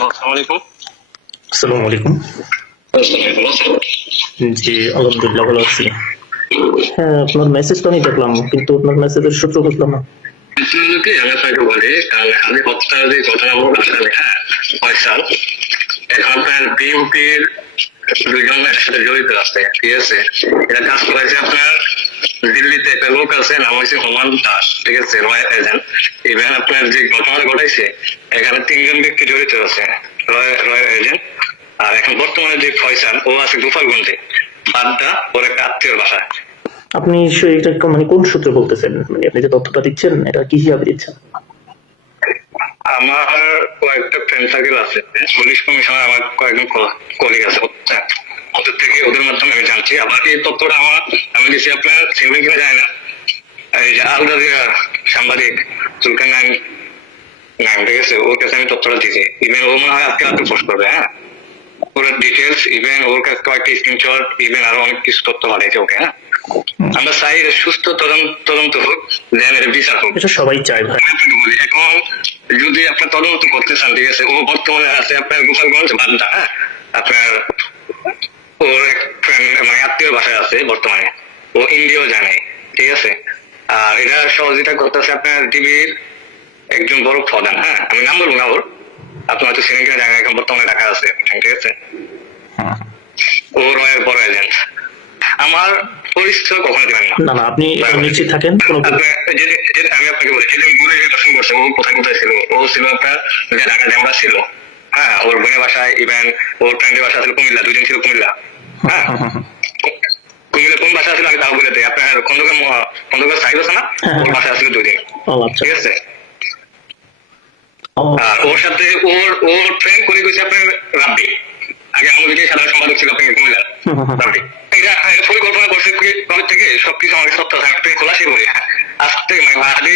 আসসালামু আলাইকুম। আসসালামু আলাইকুম। জি, আলহামদুলিল্লাহ ভালো আছি। হ্যাঁ, আপনার মেসেজ তো আমি দেখলাম, কিন্তু আপনার মেসেজের সূত্র বুঝলাম না। কি আমি আপনাকে বলি, কারণ আমি কতটা যে ঘটনা বলবো আসলে হ্যাঁ ফয়সাল এখন আপনার বিএনপির দুইজন একসাথে জড়িত আছে, ঠিক আছে। এটা কাজ করেছে আপনার দিল্লিতে একটা লোক আছে, নাম হয়েছে হুমান দাস, ঠিক আছে, রয়্যাল এজেন্ট। ইভেন আপনার যে ঘটনা ঘটাইছে এখানে তিনজন ব্যক্তি জড়িত আছে, রয়্যাল এজেন্ট। আর এখন বর্তমানে যে ফয়সাল ও আছে গোপালগঞ্জে, বাড্ডা ওর একটা আত্মীয়র বাসা। আপনি এটা মানে কোন সূত্রে বলতেছেন? মানে আপনি যে তথ্যটা দিচ্ছেন এটা কি হিসাবে দিচ্ছেন? আমার কয়েকটা ফ্রেন্ড সার্কেল আছে, পুলিশ কমিশনার আমার কয়েকজন কলিগ আছে, ওদের থেকে ওদের মাধ্যমে আমি জানছি। আবার এই তথ্যটা আমি দিচ্ছি আপনার সিঙ্গল কিনা যায় না, এই যে আল জাজিরা সাংবাদিক সুলকান নাইম, ঠিক আছে, ওর কাছে আমি তথ্যটা দিচ্ছি। ইভেন ও মনে হয় আজকে রাতে পোস্ট করবে, হ্যাঁ, ওর ডিটেলস, ইভেন ওর কাছে কয়েকটা স্ক্রিনশট, ইভেন আরো অনেক কিছু তথ্য পাঠাইছে ওকে। হ্যাঁ, আমরা চাই সুস্থ তদন্ত হোক, দেন এর বিচার হোক, এটা সবাই চায় ভাই। এখন যদি আপনার তদন্ত করতে চান, ঠিক আছে, ও বর্তমানে আছে আপনার গোপালগঞ্জ বাড্ডা, হ্যাঁ, আপনার ওর এক ফ্রেন্ড মানে আত্মীয় বাসায় আছে বর্তমানে, ও ইন্ডিয়াও জানে, ঠিক আছে। আর এটা সহযোগিতা করতেছে আপনার টিভির একজন বড় প্রধান, হ্যাঁ, আমি নাম বলবো না ওর, আপনার হয়তো সিনেমা কিনা জায়গা, এখন বর্তমানে ঢাকা আছে, ঠিক আছে। ও রয়ের বড় এজেন্ট, আমার পরিচয় কখনো দিবেন না। না না, আপনি নিশ্চিত থাকেন। আমি আপনাকে বলি, যেদিন ঘুরে দর্শন করছে, ও কোথায় কোথায় ছিল, ও ছিল আপনার ঢাকা ড্যামরা ছিল, হ্যাঁ, ওর বোনের বাসায়, ইভেন ওর ফ্রেন্ডের বাসা ছিল কুমিল্লা, দুই দিন ছিল কুমিল্লা, হ্যাঁ। কুমিল্লা কোন বাসা ছিল আমি তাও বলে দিই, আপনার খন্দকার সাইড আছে না, ওর বাসা ছিল 2 দিন, ঠিক আছে। আর ওর সাথে ওর ফ্রেন্ড করে গেছে আপনার রাব্বি, আগে আমাদের সাধারণ সম্পাদক ছিল আপনার কুমিল্লার রাব্বি। এটা পরিকল্পনা করছে কবে থেকে সবকিছু আমাকে সত্য থাকতে খোলাসি করে, আজ থেকে মানে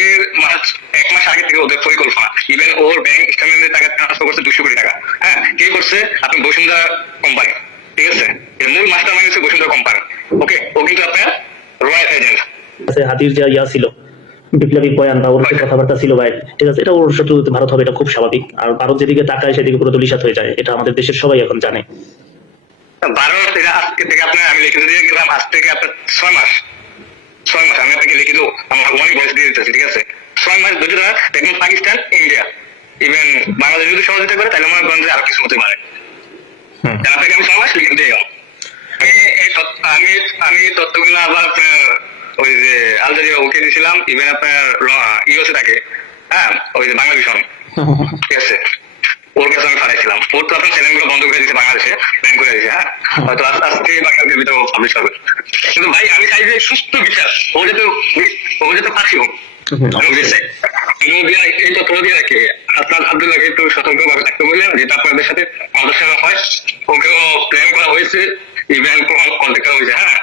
1 মাস আগে থেকে ওদের পরিকল্পনা। ইভেন ওর ব্যাংক স্টেটমেন্টে টাকা ট্রান্সফার করছে 200 কোটি টাকা, হ্যাঁ, কে করছে আপনি বসুন্ধরা কোম্পানি, ঠিক আছে। এর মূল মাস্টার মাইন্ড হচ্ছে বসুন্ধরা কোম্পানি, ওকে। ও কিন্তু আপনার রয়্যাল এজেন্ট হাতির যা ছিল বিপ্লবী বয়ান বা ওর কথাবার্তা ছিল ভাই, ঠিক আছে, এটা ওর শত্রুতে ভারত হবে, এটা খুব স্বাভাবিক। আর ভারত যেদিকে তাকায় সেদিকে পুরো ধূলিসাৎ হয়ে যায়, এটা আমাদের দেশের সবাই এখন জানে। ভারত এটা আজকে থেকে আপনার আমি লিখে দিয়ে গেলাম, আজ থেকে আপনার 6 মাস আমি আপনাকে লিখে দেবো, আমার অনেক বয়স দিয়ে দিতেছি, ঠিক আছে। 6 মাস যদি দেখুন পাকিস্তান, ইন্ডিয়া, ইভেন বাংলাদেশ যদি সহযোগিতা করে, তাহলে মনে করেন যে আরো কিছু হতে পারে। আপনাকে আমি 6 মাস লিখে দিয়ে গেলাম। আমি তথ্যগুলো আবার আপনার ওই যে আল জাজিরা ওকে দিয়েছিলাম, ইভেন আপনার ইউএসএ থাকে, হ্যাঁ, ওই যে বাংলা ভীষণ, ঠিক আছে, ওর কাছে আমি পাঠাইছিলাম। ওর তো আপনার চ্যানেলগুলো বন্ধ করে দিয়েছে, বাংলাদেশে ব্যান করে দিয়েছে, হ্যাঁ, হয়তো আস্তে আস্তে বাংলাদেশের ভিতরে পাবলিশ হবে। কিন্তু ভাই আমি চাই যে সুস্থ বিচার, ও যাতে ফাঁসি হোক। এই তথ্য দিয়ে রাখে আপনার আব্দুল্লাহকে একটু সতর্ক ভাবে থাকতে বললেন, যেটা আপনাদের সাথে আলোচনা হয়, ওকেও প্ল্যান করা হয়েছে, ইভেন কন্ট্যাক্ট করা হয়েছে, হ্যাঁ।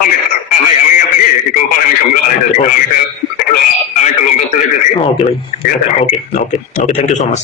আমি আপনাকে একটু পরে আমি সবগুলো আমি একটা লোক ধরতে দেখতেছি। ওকে ভাই, ওকে ওকে ওকে ওকে, থ্যাংক ইউ সো মাচ।